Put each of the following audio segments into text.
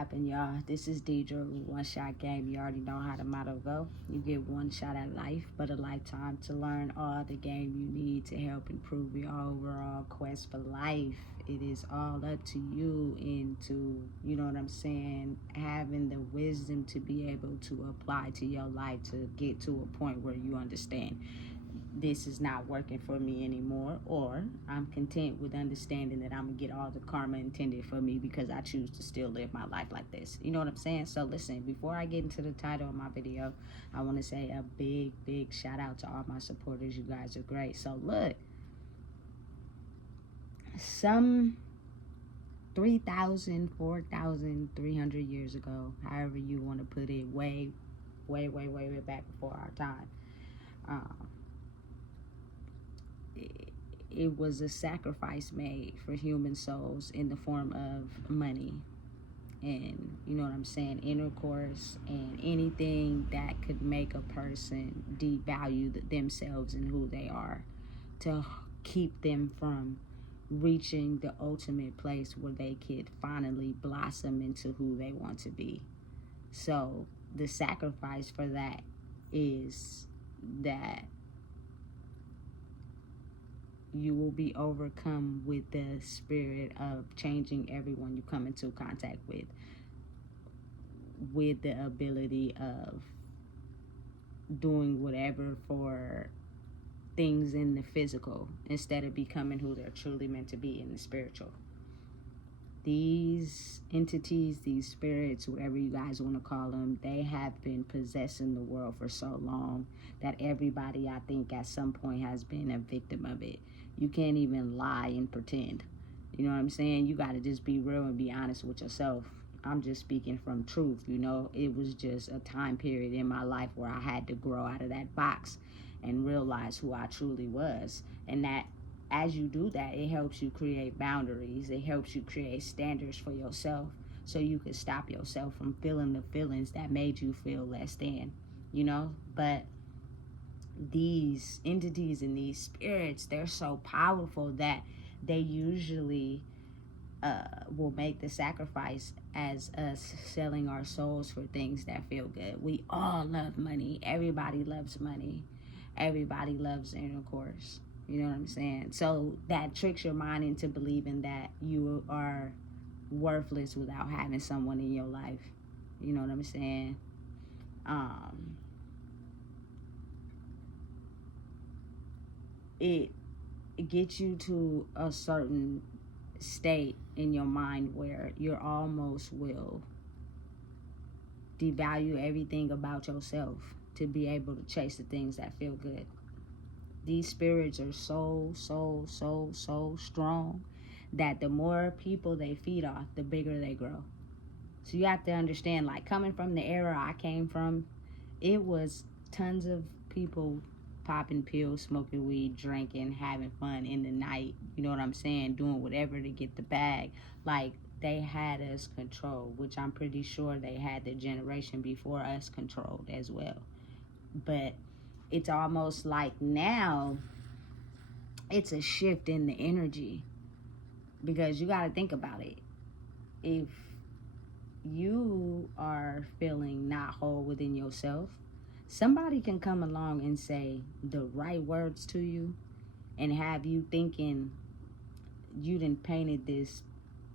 poppin', y'all? This is Deidre with One Shot Game. You already know how the motto go. You get one shot at life, but a lifetime to learn all the game you need to help improve your overall quest for life. It is all up to you and to, you know what I'm saying, having the wisdom to be able to apply to your life to get to a point where you understand this is not working for me anymore, or I'm content with understanding that I'm gonna get all the karma intended for me because I choose to still live my life like this. You know what I'm saying? So listen, before I get into the title of my video, I want to say a big shout out to all my supporters. You guys are great. So look, some 3,000, 4,300 years ago, however you want to put it, way back before our time, it was a sacrifice made for human souls in the form of money and, you know what I'm saying, intercourse and anything that could make a person devalue themselves and who they are, to keep them from reaching the ultimate place where they could finally blossom into who they want to be. So the sacrifice for that is that you will be overcome with the spirit of changing everyone you come into contact with the ability of doing whatever for things in the physical instead of becoming who they're truly meant to be in the spiritual. These entities, these spirits, whatever you guys want to call them, they have been possessing the world for so long that everybody, I think, at some point has been a victim of it. You can't even lie and pretend. You know what I'm saying? You got to just be real and be honest with yourself. I'm just speaking from truth, you know. It was just a time period in my life where I had to grow out of that box and realize who I truly was. And that as you do that, it helps you create boundaries. It helps you create standards for yourself so you can stop yourself from feeling the feelings that made you feel less than, you know. But these entities and these spirits, they're so powerful that they usually will make the sacrifice as us selling our souls for things that feel good. We all love money. Everybody loves money. Everybody loves intercourse. You know what I'm saying? So that tricks your mind into believing that you are worthless without having someone in your life. You know what I'm saying? It gets you to a certain state in your mind where you almost will devalue everything about yourself to be able to chase the things that feel good. These spirits are so strong that the more people they feed off, the bigger they grow. So you have to understand, like, coming from the era I came from, it was tons of people popping pills, smoking weed, drinking, having fun in the night, you know what I'm saying, doing whatever to get the bag. Like, they had us controlled, which I'm pretty sure they had the generation before us controlled as well. But it's almost like now it's a shift in the energy, because you got to think about it. If you are feeling not whole within yourself, somebody can come along and say the right words to you and have you thinking you done painted this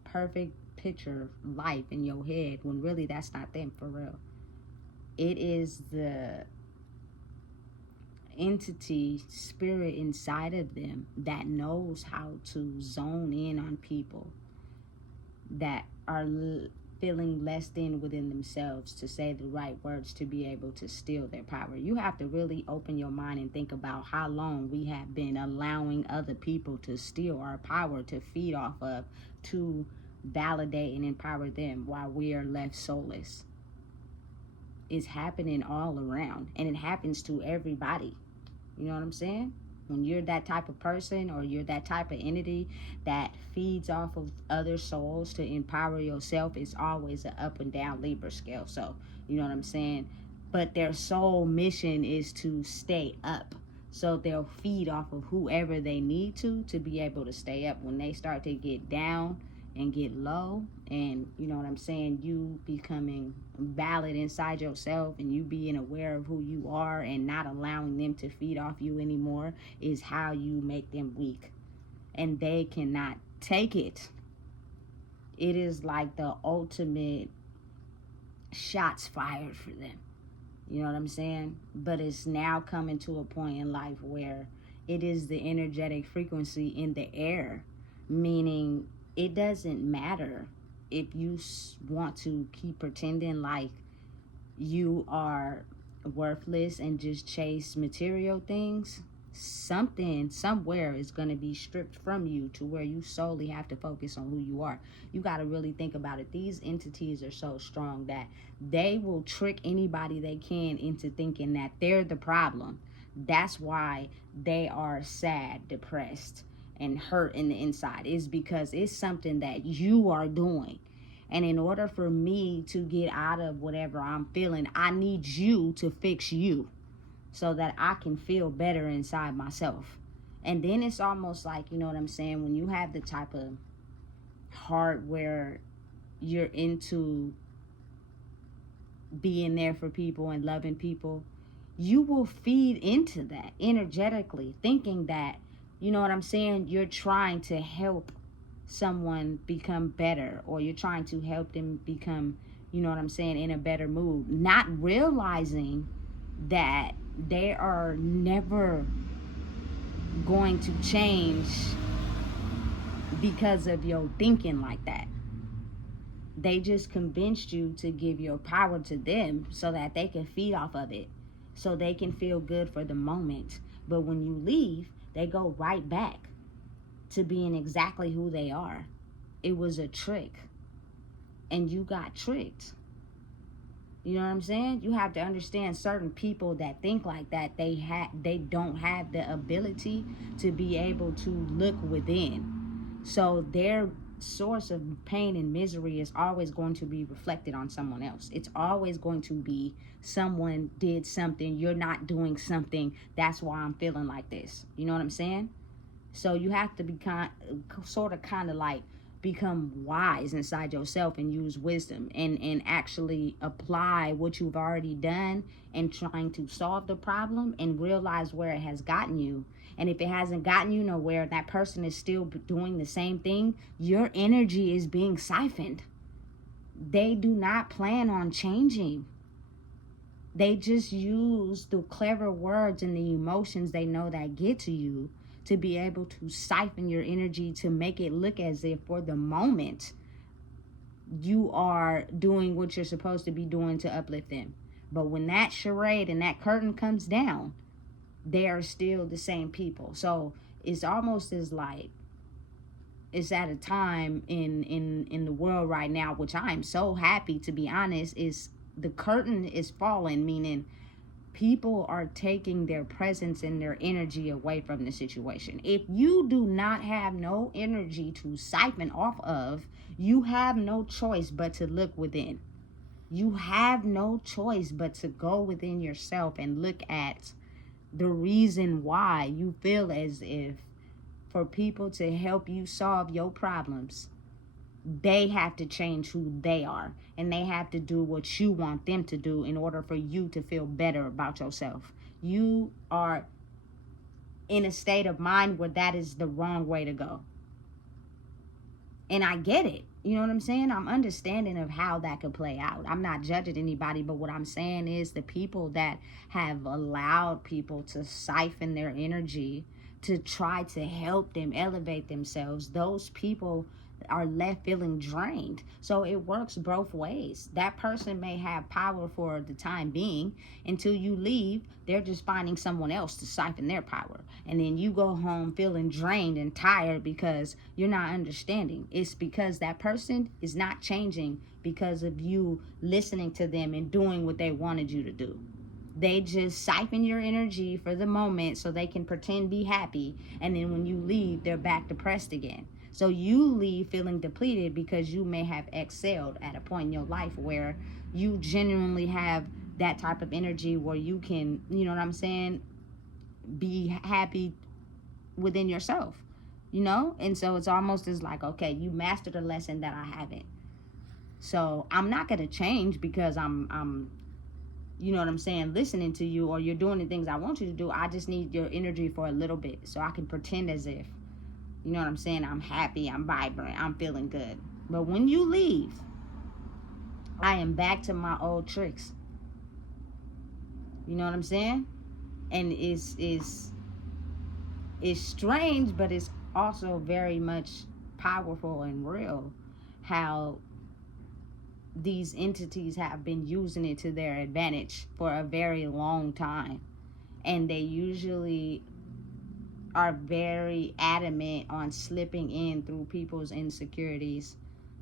perfect picture of life in your head, when really that's not them for real. It is the entity, spirit inside of them that knows how to zone in on people that are feeling less than within themselves to say the right words to be able to steal their power. You have to really open your mind and think about how long we have been allowing other people to steal our power, to feed off of, to validate and empower them while we are left soulless. It's happening all around, and it happens to everybody. You know what I'm saying? When you're that type of person, or you're that type of entity that feeds off of other souls to empower yourself, it's always an up and down Libra scale. So, you know what I'm saying? But their soul mission is to stay up. So they'll feed off of whoever they need to be able to stay up. When they start to get down and get low, and you know what I'm saying, you becoming valid inside yourself and you being aware of who you are and not allowing them to feed off you anymore, is how you make them weak. And they cannot take it. It is like the ultimate shots fired for them. You know what I'm saying? But it's now coming to a point in life where it is the energetic frequency in the air, meaning it doesn't matter if you want to keep pretending like you are worthless and just chase material things. Something somewhere is going to be stripped from you to where you solely have to focus on who you are. You got to really think about it. These entities are so strong that they will trick anybody they can into thinking that they're the problem. That's why they are sad, depressed, and hurt in the inside, is because it's something that you are doing. And in order for me to get out of whatever I'm feeling, I need you to fix you so that I can feel better inside myself. And then it's almost like, you know what I'm saying, when you have the type of heart where you're into being there for people and loving people, you will feed into that energetically, thinking that, you know what I'm saying, you're trying to help someone become better, or you're trying to help them become, you know what I'm saying, in a better mood, not realizing that they are never going to change because of your thinking like that. They just convinced you to give your power to them so that they can feed off of it, so they can feel good for the moment. But when you leave, they go right back to being exactly who they are. It was a trick, and you got tricked. You know what I'm saying? You have to understand, certain people that think like that, they don't have the ability to be able to look within. So their source of pain and misery is always going to be reflected on someone else. It's always going to be someone did something, you're not doing something, that's why I'm feeling like this. You know what I'm saying? So you have to be kind of like become wise inside yourself and use wisdom and actually apply what you've already done and trying to solve the problem and realize where it has gotten you. And if it hasn't gotten you nowhere, that person is still doing the same thing, your energy is being siphoned. They do not plan on changing. They just use the clever words and the emotions they know that get to you to be able to siphon your energy, to make it look as if for the moment you are doing what you're supposed to be doing to uplift them. But when that charade and that curtain comes down, they are still the same people. So it's almost as like it's at a time in the world right now, which I am so happy, to be honest, is the curtain is falling, meaning people are taking their presence and their energy away from the situation. If you do not have no energy to siphon off of, you have no choice but to look within. You have no choice but to go within yourself and look at the reason why you feel as if for people to help you solve your problems, they have to change who they are, and they have to do what you want them to do in order for you to feel better about yourself. You are in a state of mind where that is the wrong way to go. And I get it. You know what I'm saying? I'm understanding of how that could play out. I'm not judging anybody, but what I'm saying is the people that have allowed people to siphon their energy to try to help them elevate themselves, those people are left feeling drained. So it works both ways. That person may have power for the time being. Until you leave, they're just finding someone else to siphon their power. And then you go home feeling drained and tired because you're not understanding. It's because that person is not changing because of you listening to them and doing what they wanted you to do. They just siphon your energy for the moment so they can pretend be happy. And then when you leave, they're back depressed again. So you leave feeling depleted because you may have excelled at a point in your life where you genuinely have that type of energy where you can, you know what I'm saying, be happy within yourself. you know? And so it's almost as like, okay, you mastered a lesson that I haven't. So I'm not going to change because I'm, you know what I'm saying, listening to you, or you're doing the things I want you to do. I just need your energy for a little bit so I can pretend as if, you know what I'm saying, I'm happy, I'm vibrant, I'm feeling good. But when you leave, I am back to my old tricks. You know what I'm saying? And it's strange, but it's also very much powerful and real how these entities have been using it to their advantage for a very long time. And they usually are very adamant on slipping in through people's insecurities.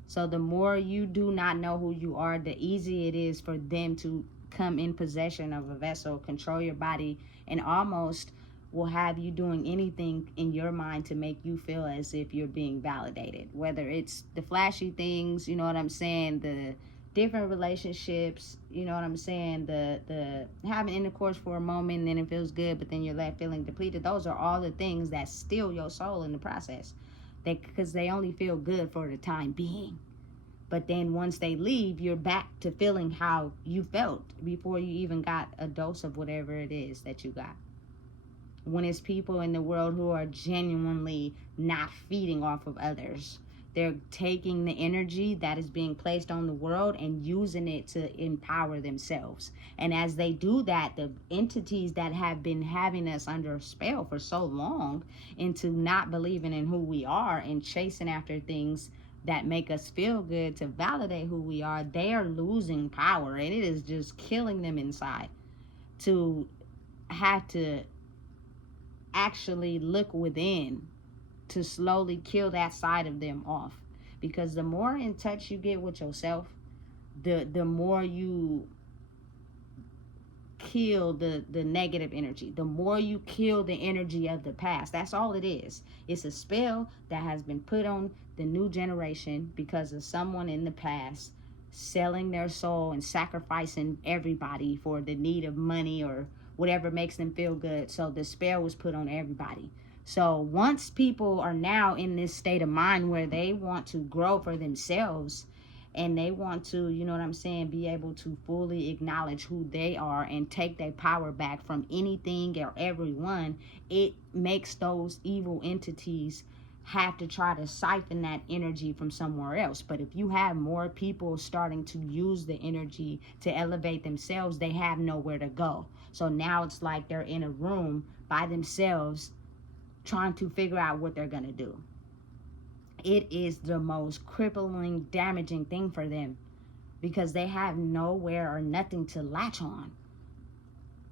So the more you do not know who you are, the easier it is for them to come in possession of a vessel, control your body, and almost will have you doing anything in your mind to make you feel as if you're being validated. Whether it's the flashy things, you know what I'm saying, the different relationships, you know what I'm saying, the having intercourse for a moment and then it feels good, but then you're left feeling depleted. Those are all the things that steal your soul in the process. Because they only feel good for the time being. But then once they leave, you're back to feeling how you felt before you even got a dose of whatever it is that you got. When it's people in the world who are genuinely not feeding off of others, they're taking the energy that is being placed on the world and using it to empower themselves. And as they do that, the entities that have been having us under a spell for so long into not believing in who we are and chasing after things that make us feel good to validate who we are, they are losing power, and it is just killing them inside to have to actually look within to slowly kill that side of them off. Because the more in touch you get with yourself, the more you kill the negative energy, the more you kill the energy of the past. That's all it is. It's a spell that has been put on the new generation because of someone in the past selling their soul and sacrificing everybody for the need of money or whatever makes them feel good. So the spell was put on everybody. So once people are now in this state of mind where they want to grow for themselves and they want to, you know what I'm saying, be able to fully acknowledge who they are and take their power back from anything or everyone, it makes those evil entities have to try to siphon that energy from somewhere else. But if you have more people starting to use the energy to elevate themselves, they have nowhere to go. So now it's like they're in a room by themselves trying to figure out what they're going to do. It is the most crippling, damaging thing for them because they have nowhere or nothing to latch on.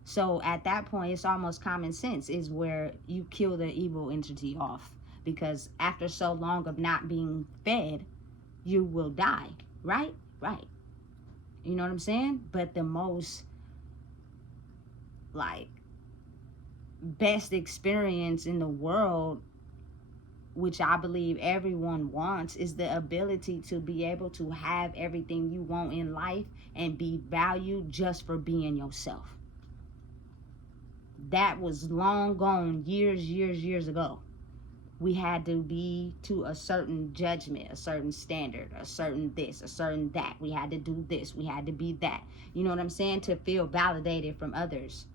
So at that point, it's almost common sense is where you kill the evil entity off. Because after so long of not being fed, you will die. Right? Right. You know what I'm saying? But the most, best experience in the world, which I believe everyone wants, is the ability to be able to have everything you want in life and be valued just for being yourself. That was long gone years ago. We had to be to a certain judgment, a certain standard, a certain this, a certain that. We had to do this, we had to be that. You know what I'm saying? To feel validated from others.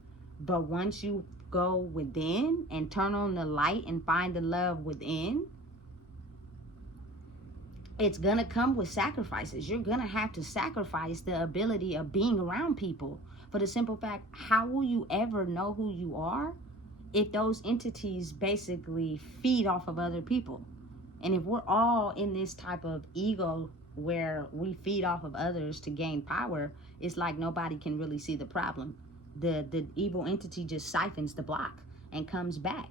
But once you go within and turn on the light and find the love within, it's gonna come with sacrifices. You're gonna have to sacrifice the ability of being around people. For the simple fact, how will you ever know who you are if those entities basically feed off of other people? And if we're all in this type of ego where we feed off of others to gain power, it's like nobody can really see the problem. The evil entity just siphons the block and comes back.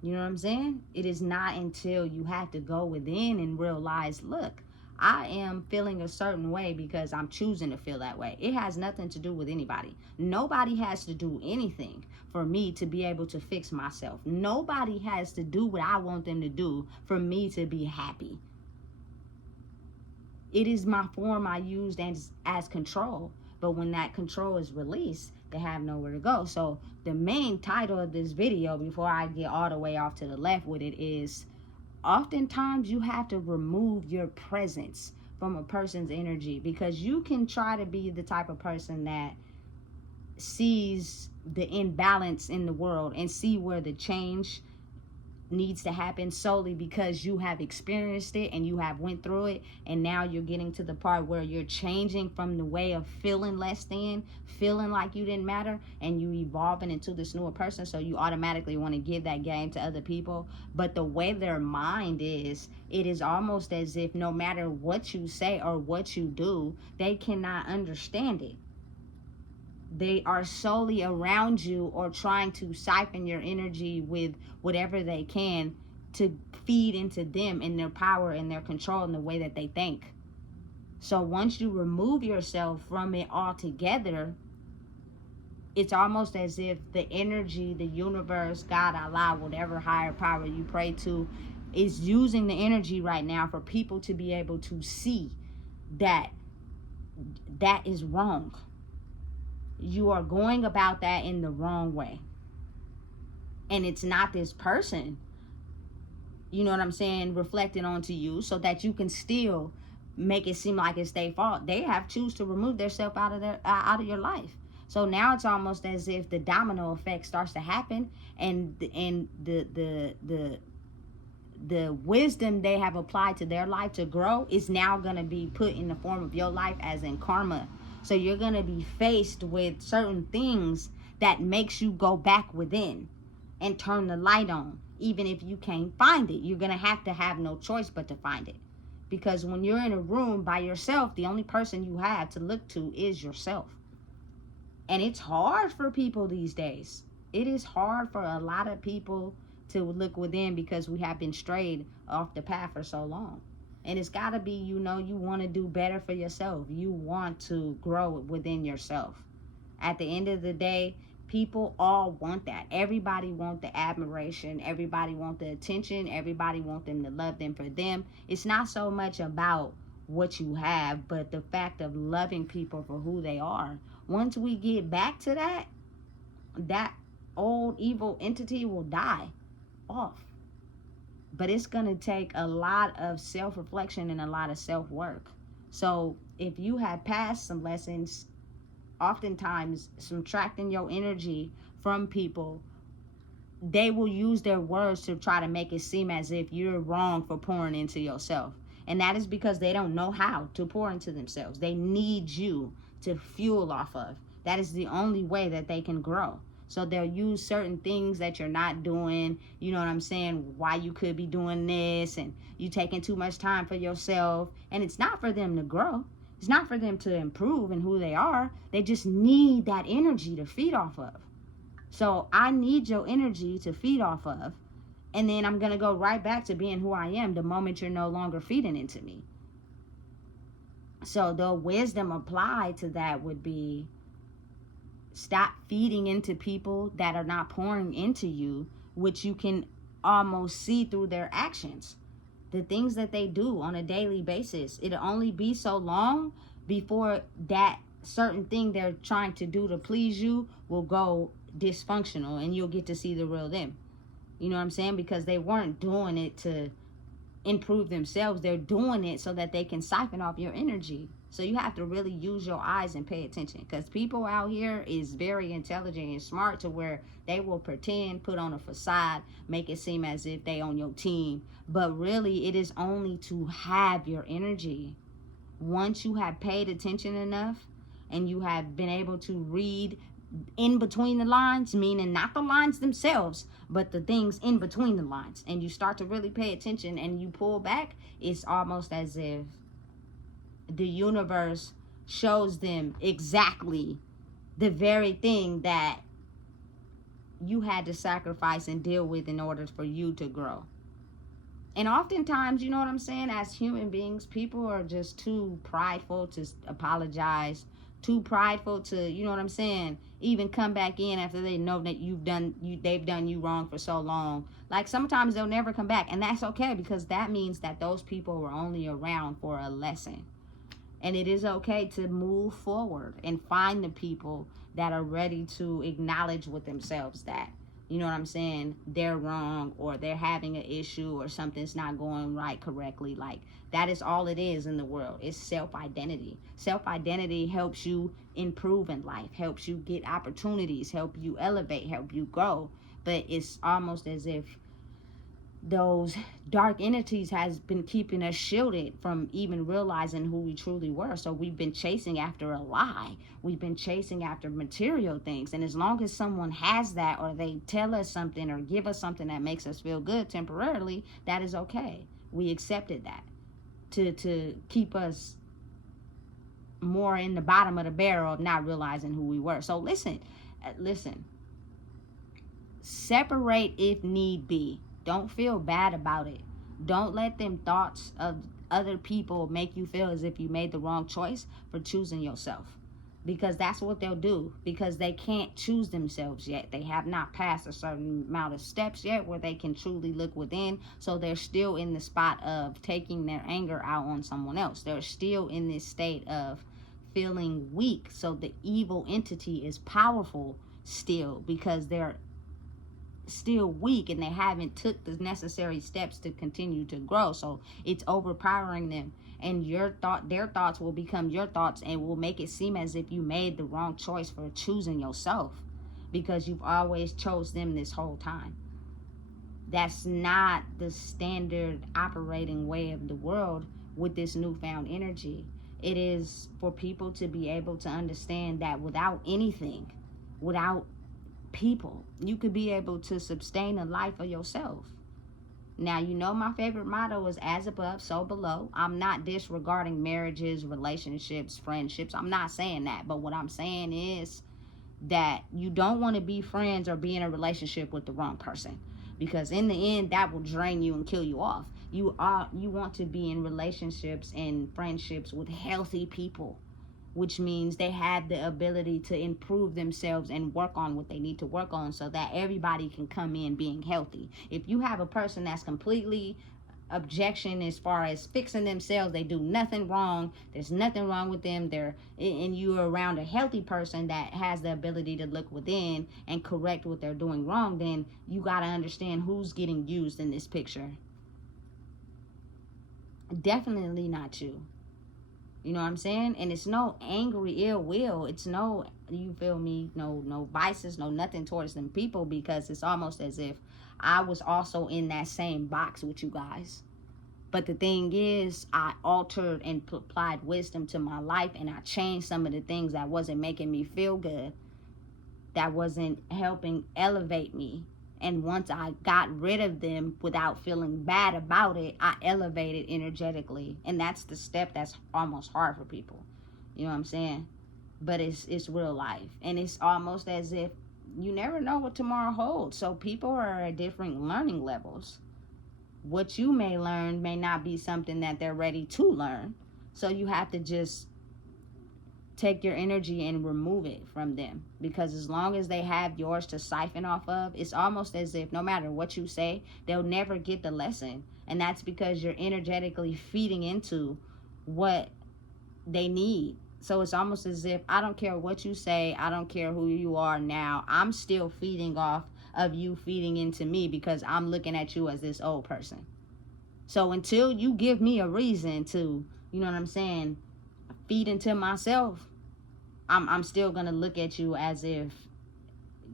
You know what I'm saying? It is not until you have to go within and realize, look, I am feeling a certain way because I'm choosing to feel that way. It has nothing to do with anybody. Nobody has to do anything for me to be able to fix myself. Nobody has to do what I want them to do for me to be happy. It is my form I used as control. But when that control is released, they have nowhere to go. So the main title of this video, before I get all the way off to the left with it, is oftentimes you have to remove your presence from a person's energy, because you can try to be the type of person that sees the imbalance in the world and see where the change needs to happen solely because you have experienced it and you have went through it, and now you're getting to the part where you're changing from the way of feeling less than, feeling like you didn't matter, and you evolving into this newer person. So you automatically want to give that game to other people. But the way their mind is, it is almost as if no matter what you say or what you do, they cannot understand it. They are solely around you or trying to siphon your energy with whatever they can to feed into them and their power and their control and the way that they think. So once you remove yourself from it altogether, it's almost as if the energy, the universe, God, Allah, whatever higher power you pray to, is using the energy right now for people to be able to see that that is wrong. You are going about that in the wrong way. And it's not this person, you know what I'm saying, reflecting onto you so that you can still make it seem like it's their fault. They have choose to remove themselves out of your life. So now it's almost as if the domino effect starts to happen, and the wisdom they have applied to their life to grow is now going to be put in the form of your life as in karma. So you're going to be faced with certain things that makes you go back within and turn the light on. Even if you can't find it, you're going to have no choice but to find it. Because when you're in a room by yourself, the only person you have to look to is yourself. And it's hard for people these days. It is hard for a lot of people to look within because we have been strayed off the path for so long. And it's got to be, you want to do better for yourself. You want to grow within yourself. At the end of the day, people all want that. Everybody wants the admiration. Everybody wants the attention. Everybody wants them to love them for them. It's not so much about what you have, but the fact of loving people for who they are. Once we get back to that old evil entity will die off. But it's going to take a lot of self-reflection and a lot of self-work. So if you have passed some lessons, oftentimes subtracting your energy from people, they will use their words to try to make it seem as if you're wrong for pouring into yourself. And that is because they don't know how to pour into themselves. They need you to fuel off of. That is the only way that they can grow. So they'll use certain things that you're not doing, you know what I'm saying, why you could be doing this, and you taking too much time for yourself. And it's not for them to grow. It's not for them to improve in who they are. They just need that energy to feed off of. So I need your energy to feed off of. And then I'm going to go right back to being who I am the moment you're no longer feeding into me. So the wisdom applied to that would be, stop feeding into people that are not pouring into you, which you can almost see through their actions. The things that they do on a daily basis. It'll only be so long before that certain thing they're trying to do to please you will go dysfunctional and you'll get to see the real them. You know what I'm saying? Because they weren't doing it to improve themselves. They're doing it so that they can siphon off your energy. So you have to really use your eyes and pay attention, because people out here is very intelligent and smart to where they will pretend, put on a facade, make it seem as if they on your team. But really, it is only to have your energy. Once you have paid attention enough and you have been able to read in between the lines, meaning not the lines themselves, but the things in between the lines, and you start to really pay attention and you pull back, it's almost as if the universe shows them exactly the very thing that you had to sacrifice and deal with in order for you to grow. And oftentimes, you know what I'm saying, as human beings, people are just too prideful to apologize, too prideful to, you know what I'm saying, even come back in after they know that they've done you wrong for so long. Like, sometimes they'll never come back, and that's okay, because that means that those people were only around for a lesson. And it is okay to move forward and find the people that are ready to acknowledge with themselves that, you know what I'm saying, they're wrong, or they're having an issue, or something's not going right correctly. Like, that is all it is in the world. It's self-identity. Self-identity helps you improve in life, helps you get opportunities, help you elevate, help you grow. But it's almost as if those dark entities has been keeping us shielded from even realizing who we truly were. So we've been chasing after a lie. We've been chasing after material things. And as long as someone has that, or they tell us something or give us something that makes us feel good temporarily, that is okay. We accepted that to keep us more in the bottom of the barrel of not realizing who we were. So listen, separate if need be. Don't feel bad about it. Don't let them thoughts of other people make you feel as if you made the wrong choice for choosing yourself. Because that's what they'll do. Because they can't choose themselves yet. They have not passed a certain amount of steps yet where they can truly look within. So they're still in the spot of taking their anger out on someone else. They're still in this state of feeling weak. So the evil entity is powerful still, because they're still weak and they haven't took the necessary steps to continue to grow. So it's overpowering them, and their thoughts will become your thoughts, and will make it seem as if you made the wrong choice for choosing yourself, because you've always chose them this whole time. That's not the standard operating way of the world with this newfound energy. It is for people to be able to understand that without anything, without people, you could be able to sustain a life of yourself. Now, you know, my favorite motto is as above, so below. I'm not disregarding marriages, relationships, friendships. I'm not saying that. But what I'm saying is that you don't want to be friends or be in a relationship with the wrong person, because in the end, that will drain you and kill you off. You want to be in relationships and friendships with healthy people, which means they have the ability to improve themselves and work on what they need to work on, so that everybody can come in being healthy. If you have a person that's completely objection as far as fixing themselves, they do nothing wrong, there's nothing wrong with them, and you're around a healthy person that has the ability to look within and correct what they're doing wrong, then you got to understand who's getting used in this picture. Definitely not you. You know what I'm saying? And it's no angry ill will. It's no, you feel me, no vices, no nothing towards them people, because it's almost as if I was also in that same box with you guys. But the thing is, I altered and applied wisdom to my life, and I changed some of the things that wasn't making me feel good, that wasn't helping elevate me. And once I got rid of them without feeling bad about it, I elevated energetically. And that's the step that's almost hard for people. You know what I'm saying? But it's real life. And it's almost as if you never know what tomorrow holds. So people are at different learning levels. What you may learn may not be something that they're ready to learn. So you have to just take your energy and remove it from them, because as long as they have yours to siphon off of, it's almost as if no matter what you say, they'll never get the lesson. And that's because you're energetically feeding into what they need. So it's almost as if, I don't care what you say, I don't care who you are now, I'm still feeding off of you feeding into me, because I'm looking at you as this old person. So until you give me a reason to, you know what I'm saying, feed into myself, I'm still going to look at you as if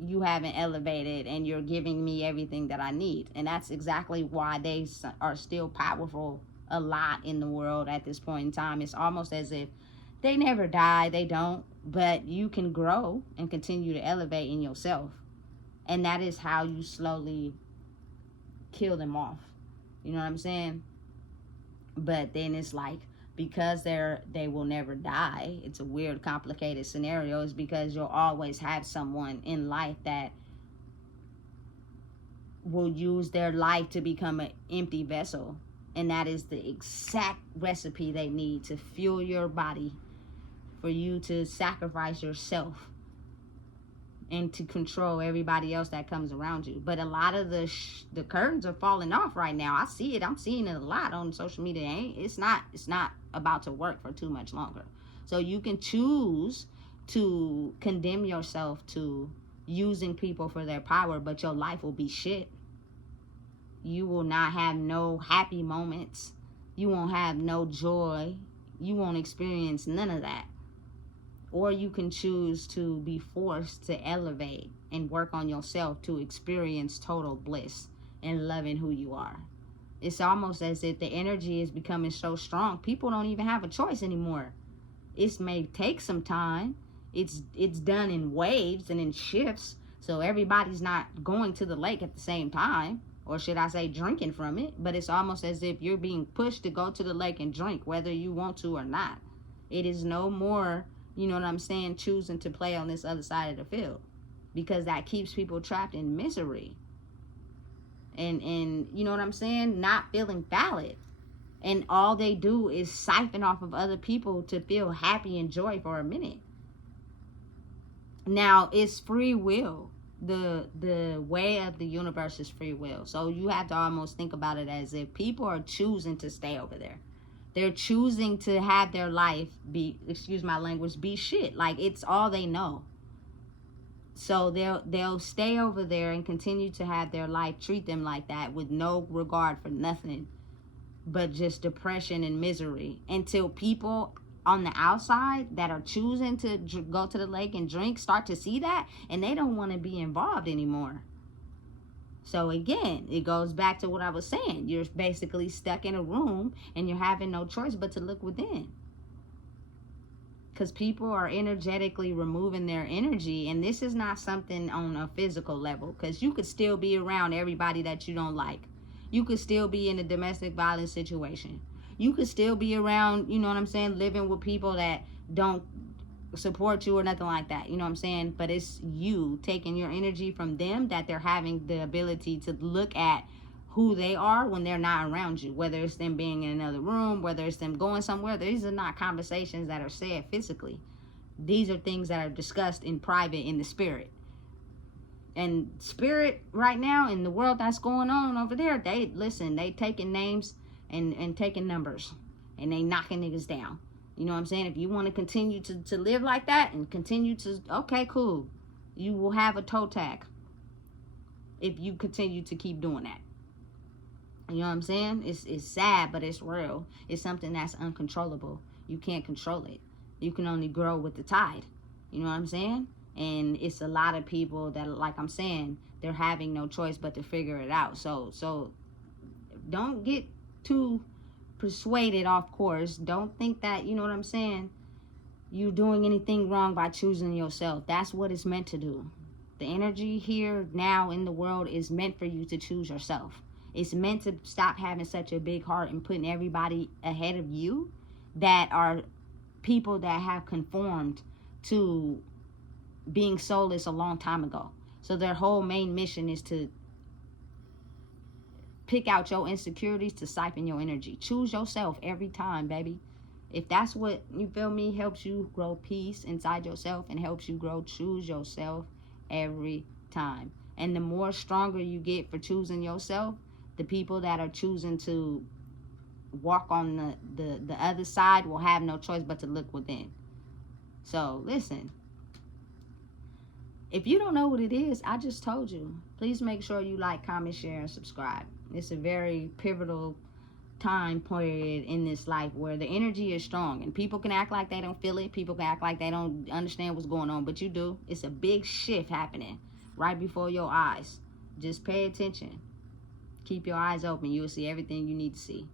you haven't elevated and you're giving me everything that I need. And that's exactly why they are still powerful a lot in the world at this point in time. It's almost as if they never die, they don't, but you can grow and continue to elevate in yourself. And that is how you slowly kill them off. You know what I'm saying? But then it's like, because they will never die, it's a weird, complicated scenario, is because you'll always have someone in life that will use their life to become an empty vessel. And that is the exact recipe they need to fuel your body, for you to sacrifice yourself and to control everybody else that comes around you. But a lot of the curtains are falling off right now. I see it. I'm seeing it a lot on social media. It's not about to work for too much longer. So you can choose to condemn yourself to using people for their power, but your life will be shit. You will not have no happy moments. You won't have no joy. You won't experience none of that. Or you can choose to be forced to elevate and work on yourself to experience total bliss and loving who you are. It's almost as if the energy is becoming so strong, people don't even have a choice anymore. It may take some time. It's done in waves and in shifts, so everybody's not going to the lake at the same time, or should I say drinking from it, but it's almost as if you're being pushed to go to the lake and drink, whether you want to or not. It is no more, you know what I'm saying, choosing to play on this other side of the field, because that keeps people trapped in misery. And you know what I'm saying, not feeling valid. And all they do is siphon off of other people to feel happy and joy for a minute. Now, it's free will. The way of the universe is free will. So you have to almost think about it as if people are choosing to stay over there. They're choosing to have their life be, excuse my language, be shit. Like, it's all they know. So they'll stay over there and continue to have their life treat them like that, with no regard for nothing but just depression and misery, until people on the outside that are choosing to go to the lake and drink start to see that, and they don't want to be involved anymore. So again, it goes back to what I was saying. You're basically stuck in a room and you're having no choice but to look within. Because people are energetically removing their energy, and this is not something on a physical level, because you could still be around everybody that you don't like. You could still be in a domestic violence situation. You could still be around, you know what I'm saying, living with people that don't support you or nothing like that, you know what I'm saying? But it's you taking your energy from them, that they're having the ability to look at who they are when they're not around you, whether it's them being in another room, whether it's them going somewhere. These are not conversations that are said physically. These are things that are discussed in private, in the spirit. And spirit right now, in the world that's going on over there, they taking names and taking numbers, and they knocking niggas down. You know what I'm saying? If you want to continue to live like that and continue to, okay, cool. You will have a toe tag if you continue to keep doing that. You know what I'm saying? It's sad, but it's real. It's something that's uncontrollable. You can't control it. You can only grow with the tide. You know what I'm saying? And it's a lot of people that, like I'm saying, they're having no choice but to figure it out. So don't get too persuaded off course. Don't think that, you know what I'm saying, you're doing anything wrong by choosing yourself. That's what it's meant to do. The energy here now in the world is meant for you to choose yourself. It's meant to stop having such a big heart and putting everybody ahead of you that are people that have conformed to being soulless a long time ago. So their whole main mission is to pick out your insecurities to siphon your energy. Choose yourself every time, baby. If that's what, you feel me, helps you grow peace inside yourself and helps you grow, choose yourself every time. And the more stronger you get for choosing yourself, the people that are choosing to walk on the other side will have no choice but to look within. So listen, if you don't know what it is, I just told you. Please make sure you like, comment, share, and subscribe. It's a very pivotal time period in this life where the energy is strong, and people can act like they don't feel it. People can act like they don't understand what's going on, but you do. It's a big shift happening right before your eyes. Just pay attention. Keep your eyes open. You will see everything you need to see.